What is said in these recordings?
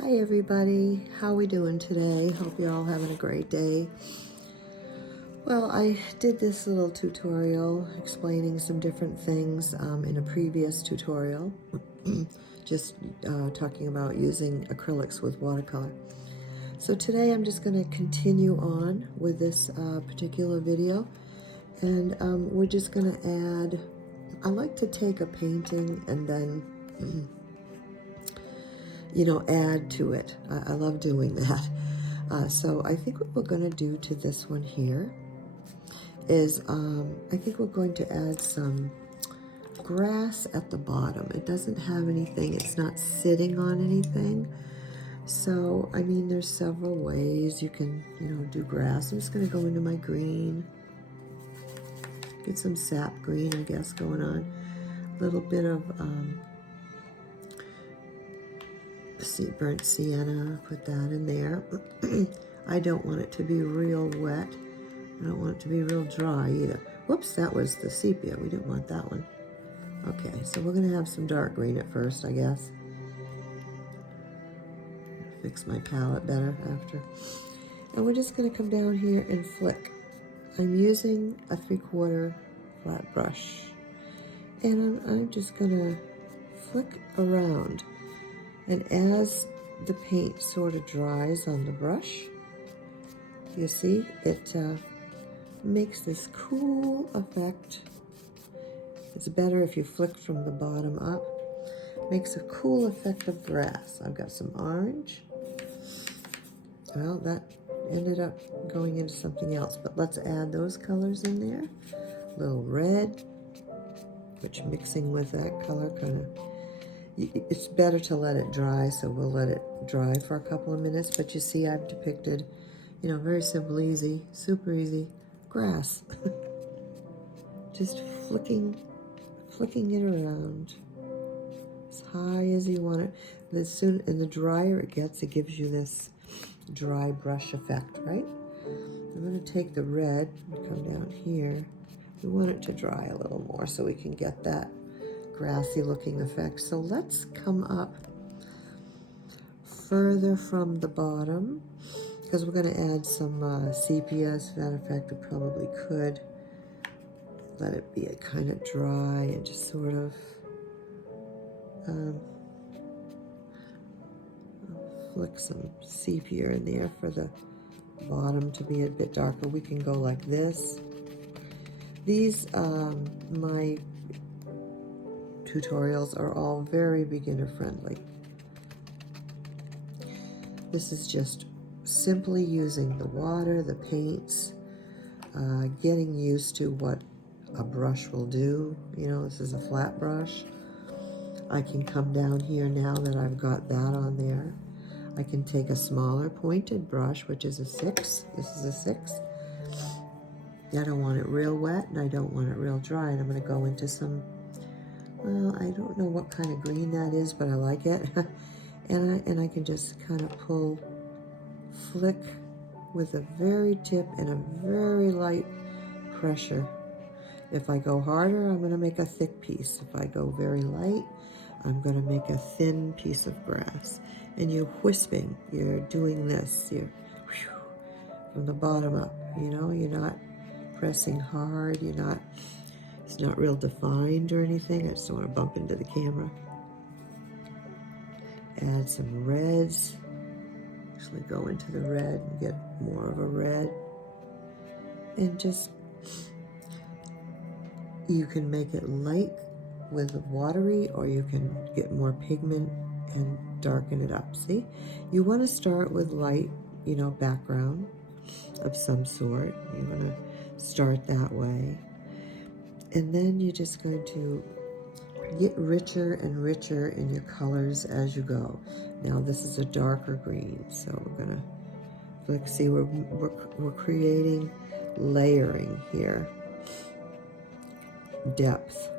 Hi everybody, how we doing today? Hope you're all having a great day. Well, I did this little tutorial explaining some different things in a previous tutorial, just talking about using acrylics with watercolor. So today I'm just going to continue on with this particular video, and we're just going to add, I like to take a painting and then add to it. I love doing that. So I think what we're going to do to this one here is I think we're going to add some grass at the bottom. It doesn't have anything. It's not sitting on anything. So, I mean, there's several ways you can, do grass. I'm just going to go into my green. Get some sap green, I guess, going on. A little bit of burnt sienna, put that in there. I don't want it to be real wet. I don't want it to be real dry either. Whoops, that was the sepia. We didn't want that one. Okay, so we're gonna have some dark green at first, I guess. Fix my palette better after. And we're just gonna come down here and flick. I'm using a 3/4 flat brush. And I'm just gonna flick around. And as the paint sort of dries on the brush, you see, it makes this cool effect. It's better if you flick from the bottom up. Makes a cool effect of grass. I've got some orange. Well, that ended up going into something else, but let's add those colors in there. A little red, which mixing with that color kind of, it's better to let it dry, so we'll let it dry for a couple of minutes. But you see, I've depicted, very simple, easy, super easy, grass. Just flicking it around as high as you want it. And the drier it gets, it gives you this dry brush effect, right? I'm going to take the red and come down here. We want it to dry a little more so we can get that grassy looking effect. So let's come up further from the bottom because we're going to add some sepia. As a matter of fact, we probably could let it be a kind of dry and just sort of flick some sepia in there for the bottom to be a bit darker. We can go like this. These, my tutorials are all very beginner friendly. This is just simply using the water, the paints, getting used to what a brush will do. This is a flat brush. I can come down here now that I've got that on there. I can take a smaller pointed brush, which is a 6. This is a 6. I don't want it real wet and I don't want it real dry. And I'm going to go into some, well, I don't know what kind of green that is, but I like it. and I can just kind of flick with a very tip and a very light pressure. If I go harder, I'm going to make a thick piece. If I go very light, I'm going to make a thin piece of grass. And you're wisping, you're doing this, you're from the bottom up, you're not pressing hard, it's not real defined or anything. I just don't want to bump into the camera. Add some reds. Actually go into the red and get more of a red. And just, you can make it light with watery, or you can get more pigment and darken it up. See, you want to start with light, background of some sort. You want to start that way, and then you're just going to get richer and richer in your colors as you go. Now this is a darker green, so we're gonna flick. See, we're creating layering here, depth.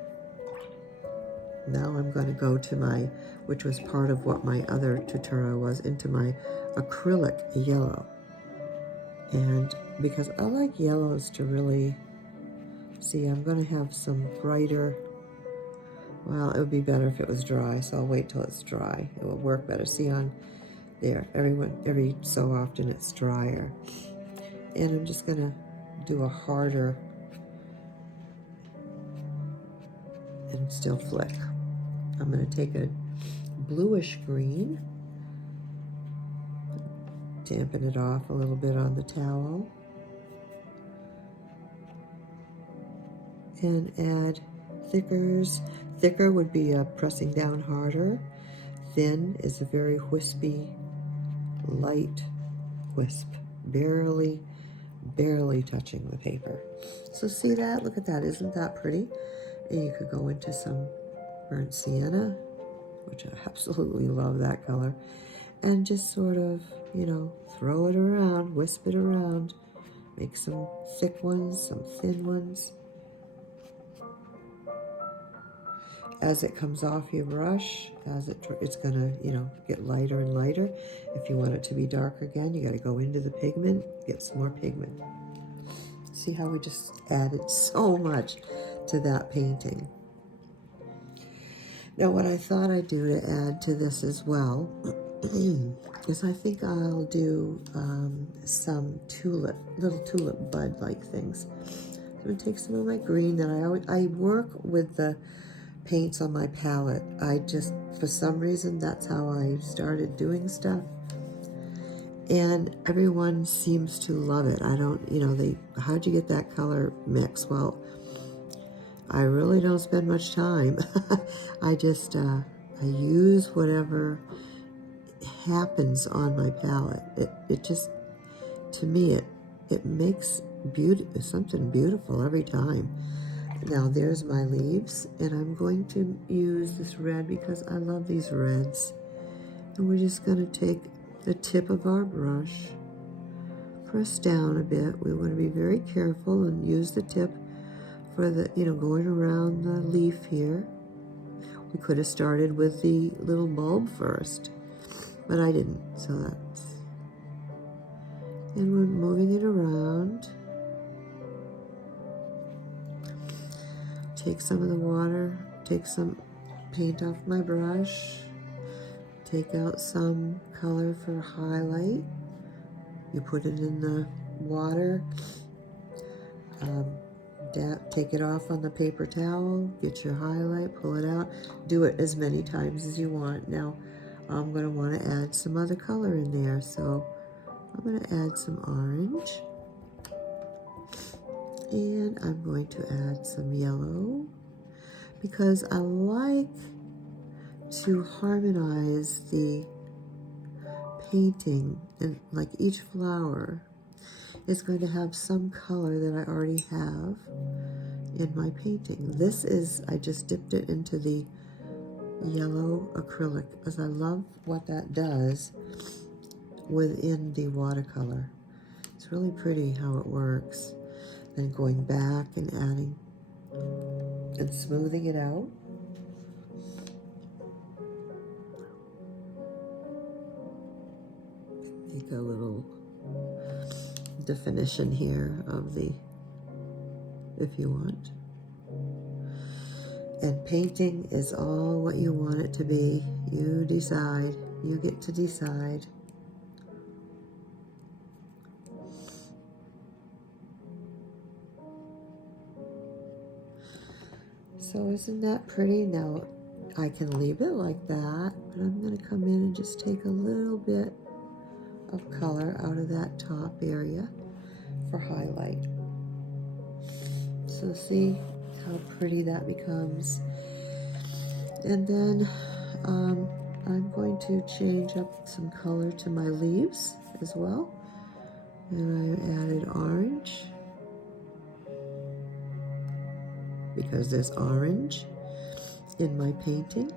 Now I'm going to go to my, which was part of what my other tutorial was, into my acrylic yellow. And because I like yellows to really, see, I'm going to have some brighter, well, it would be better if it was dry, so I'll wait till it's dry. It will work better. See, on there. Every so often it's drier. And I'm just gonna do a harder and still flick. I'm gonna take a bluish green, dampen it off a little bit on the towel, and add thickers. Thicker would be pressing down harder. Thin is a very wispy, light wisp, barely touching the paper. So see that? Look at that. Isn't that pretty? And you could go into some burnt sienna, which I absolutely love that color, and just sort of, you know, throw it around, wisp it around, make some thick ones, some thin ones. As it comes off your brush, it's gonna, you know, get lighter and lighter. If you want it to be dark again, you gotta go into the pigment, get some more pigment. See how we just added so much to that painting. Now what I thought I'd do to add to this as well is I think I'll do some little tulip bud-like things. I'm gonna take some of my green that I work with the paints on my palette. I just, for some reason, that's how I started doing stuff. And everyone seems to love it. I don't, you know, how'd you get that color mix? Well, I really don't spend much time. I just, I use whatever happens on my palette. It just, to me, it makes something beautiful every time. Now there's my leaves, and I'm going to use this red because I love these reds. And we're just going to take the tip of our brush, press down a bit. We want to be very careful and use the tip for the, you know, going around the leaf here. We could have started with the little bulb first, but I didn't, so that's... And we're moving it around. Take some of the water, take some paint off my brush, take out some color for highlight. You put it in the water, take it off on the paper towel, get your highlight, pull it out, do it as many times as you want. Now, I'm going to want to add some other color in there, so I'm going to add some orange. And I'm going to add some yellow because I like to harmonize the painting, and like each flower is going to have some color that I already have in my painting. This is, I just dipped it into the yellow acrylic because I love what that does within the watercolor. It's really pretty how it works. Then going back and adding and smoothing it out. Make a little definition here of the, if you want. And painting is all what you want it to be. You decide. You get to decide. So isn't that pretty? Now I can leave it like that, but I'm going to come in and just take a little bit of color out of that top area for highlight. So see how pretty that becomes. And then I'm going to change up some color to my leaves as well. And I added orange, because there's orange in my painting.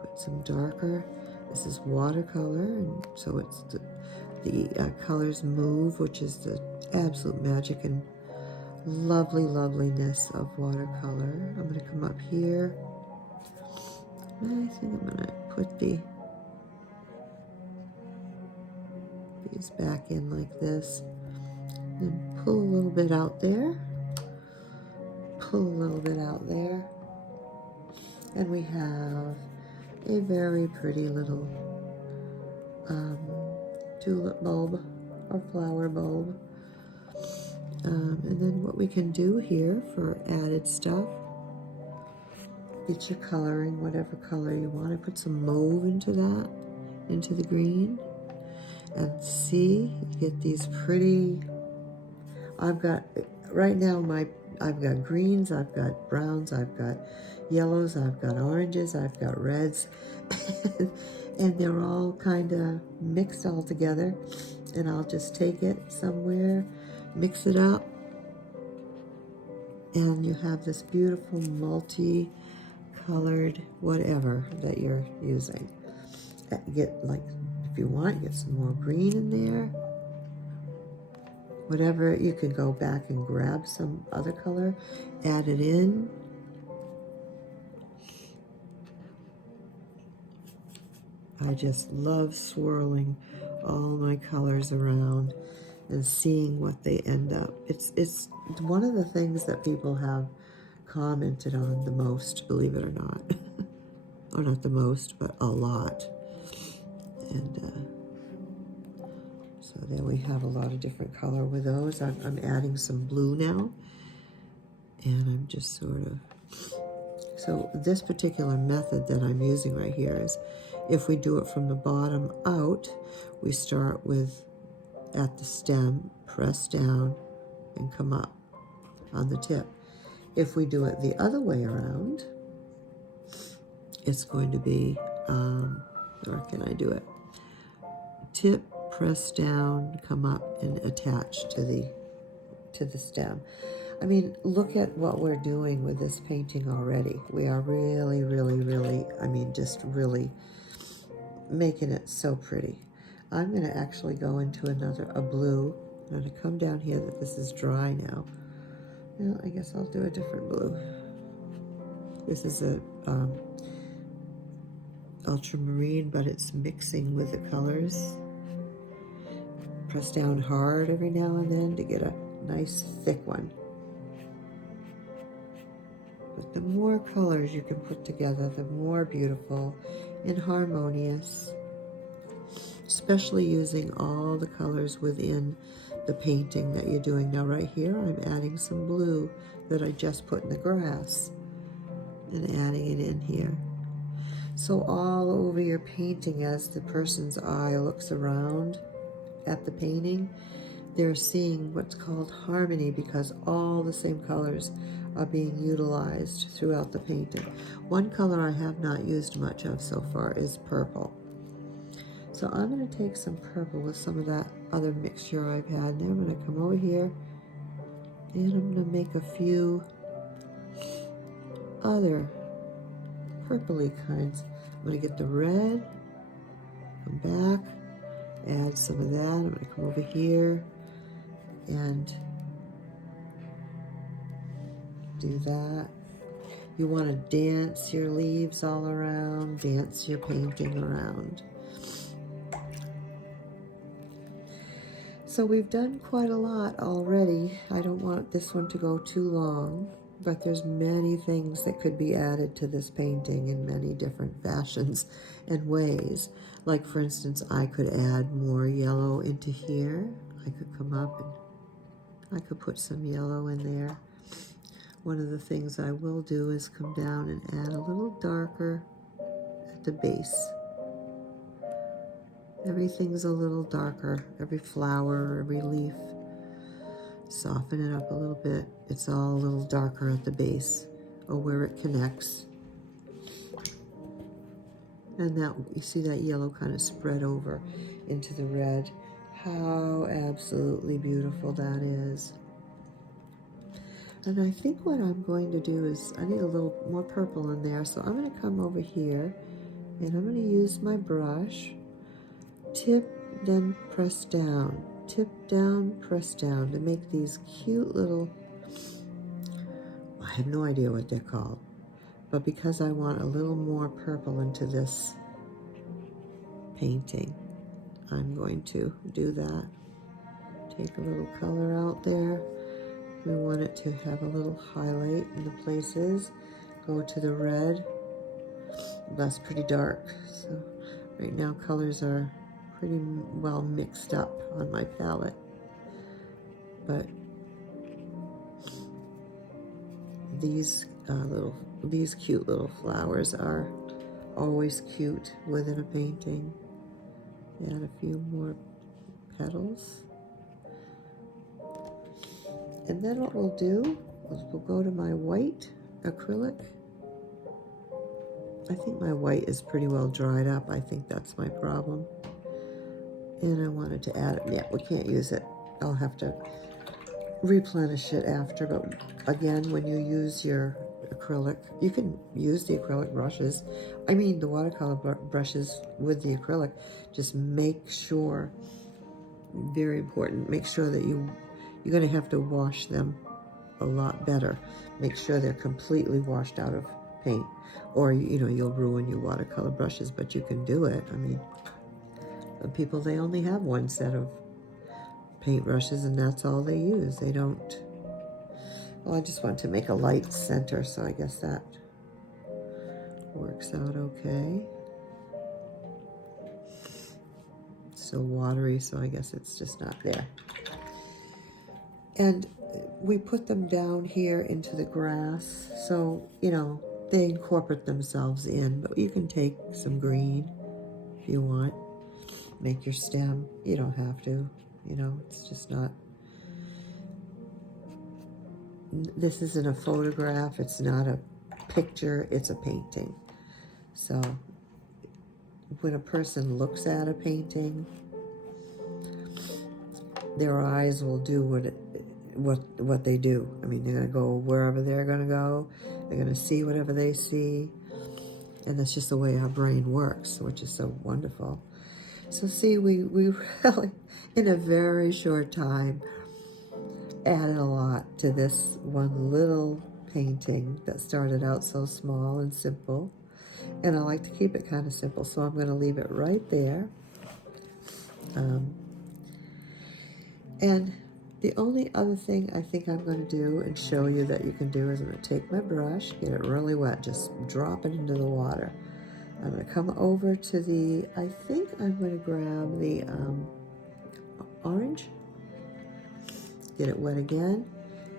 Put some darker. This is watercolor, and so it's the colors move, which is the absolute magic and loveliness of watercolor. I'm going to come up here. I think I'm going to put these back in like this, and pull a little bit out there. Pull a little bit out there, and we have a very pretty little tulip bulb or flower bulb. And then what we can do here for added stuff, get your coloring, whatever color you want. I put some mauve into that, into the green. And see, you get these pretty, I've got, right now I've got greens, I've got browns, I've got yellows, I've got oranges, I've got reds, and they're all kind of mixed all together. And I'll just take it somewhere, mix it up, and you have this beautiful multi-colored whatever that you're using. Get, like, if you want, get some more green in there. Whatever, you can go back and grab some other color, add it in. I just love swirling all my colors around and seeing what they end up. It's one of the things that people have commented on the most, believe it or not. Or not the most, but a lot. And so there we have a lot of different color with those. I'm adding some blue now. And I'm just sort of, so this particular method that I'm using right here is, if we do it from the bottom out, we start with, at the stem, press down and come up on the tip. If we do it the other way around, it's going to be, or can I do it? Tip, press down, come up and attach to the stem. I mean, look at what we're doing with this painting already. We are really, really, really, I mean, just really making it so pretty. I'm going to actually go into a blue. I'm going to come down here that this is dry now. Well, I guess I'll do a different blue. This is a ultramarine, but it's mixing with the colors. Press down hard every now and then to get a nice thick one. But the more colors you can put together, the more beautiful and harmonious, especially using all the colors within the painting that you're doing. Now right here, I'm adding some blue that I just put in the grass and adding it in here. So all over your painting, as the person's eye looks around at the painting, they're seeing what's called harmony, because all the same colors are being utilized throughout the painting. One color I have not used much of so far is purple. So I'm going to take some purple with some of that other mixture I've had. Now I'm going to come over here and I'm going to make a few other purpley kinds. I'm going to get the red, come back, add some of that. I'm going to come over here and do that. You want to dance your leaves all around, dance your painting around. So we've done quite a lot already. I don't want this one to go too long, but there's many things that could be added to this painting in many different fashions and ways. Like, for instance, I could add more yellow into here. I could come up and I could put some yellow in there. One of the things I will do is come down and add a little darker at the base. Everything's a little darker, every flower, every leaf. Soften it up a little bit. It's all a little darker at the base or where it connects. And that, you see that yellow kind of spread over into the red. How absolutely beautiful that is. And I think what I'm going to do is, I need a little more purple in there, so I'm going to come over here and I'm going to use my brush. Tip, then press down. Tip down, press down to make these cute little, I have no idea what they're called, but because I want a little more purple into this painting, I'm going to do that. Take a little color out there. We want it to have a little highlight in the places. Go to the red. That's pretty dark. So right now colors are pretty well mixed up on my palette. But these cute little flowers are always cute within a painting. Add a few more petals. And then what we'll do is we'll go to my white acrylic. I think my white is pretty well dried up. I think that's my problem. And I wanted to add it. Yeah, we can't use it. I'll have to replenish it after. But again, when you use your acrylic, you can use the acrylic brushes. I mean the watercolor brushes with the acrylic. Just make sure, very important, make sure that you're going to have to wash them a lot better. Make sure they're completely washed out of paint, or you'll ruin your watercolor brushes, but you can do it. I mean, some people, they only have one set of paint brushes and that's all they use. They don't. Well, I just want to make a light center, so I guess that works out okay. So watery, so I guess it's just not there. And we put them down here into the grass, so they incorporate themselves in, but you can take some green if you want. Make your stem. You don't have to, it's just not. This isn't a photograph, it's not a picture, it's a painting. So when a person looks at a painting, their eyes will do what they do. I mean, they're going to go wherever they're going to go. They're going to see whatever they see. And that's just the way our brain works, which is so wonderful. So see, we really, in a very short time, added a lot to this one little painting that started out so small and simple. And I like to keep it kind of simple, so I'm going to leave it right there. And the only other thing I think I'm going to do and show you that you can do is I'm going to take my brush, get it really wet, just drop it into the water. I'm going to come over to the, I think I'm going to grab the orange, get it wet again,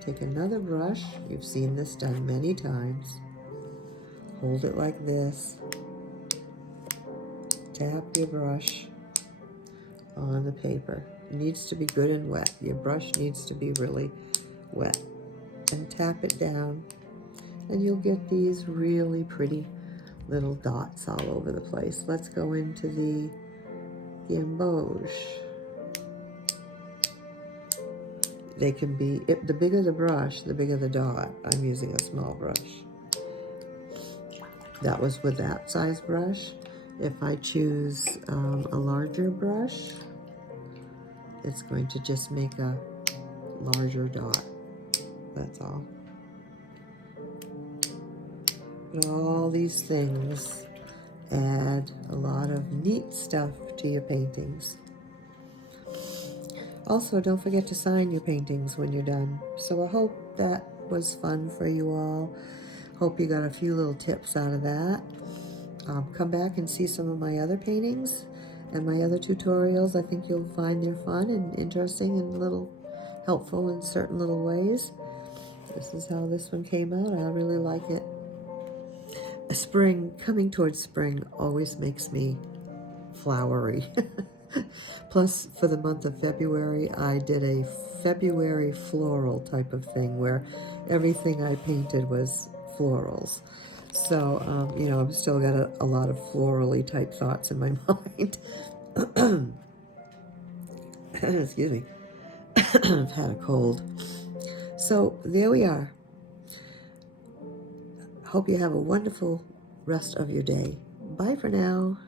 take another brush, you've seen this done many times, hold it like this, tap your brush on the paper. It needs to be good and wet. Your brush needs to be really wet. And tap it down, and you'll get these really pretty little dots all over the place. Let's go into the gamboge. They can be, the bigger the brush, the bigger the dot. I'm using a small brush. That was with that size brush. If I choose a larger brush, it's going to just make a larger dot. That's all. But all these things add a lot of neat stuff to your paintings. Also, don't forget to sign your paintings when you're done. So I hope that was fun for you all. Hope you got a few little tips out of that. Come back and see some of my other paintings and my other tutorials. I think you'll find they're fun and interesting and a little helpful in certain little ways. This is how this one came out. I really like it. Spring, coming towards spring always makes me flowery. Plus, for the month of February, I did a February floral type of thing where everything I painted was florals. So, I've still got a lot of florally type thoughts in my mind. Excuse me. I've had a cold. So, there we are. Hope you have a wonderful rest of your day. Bye for now.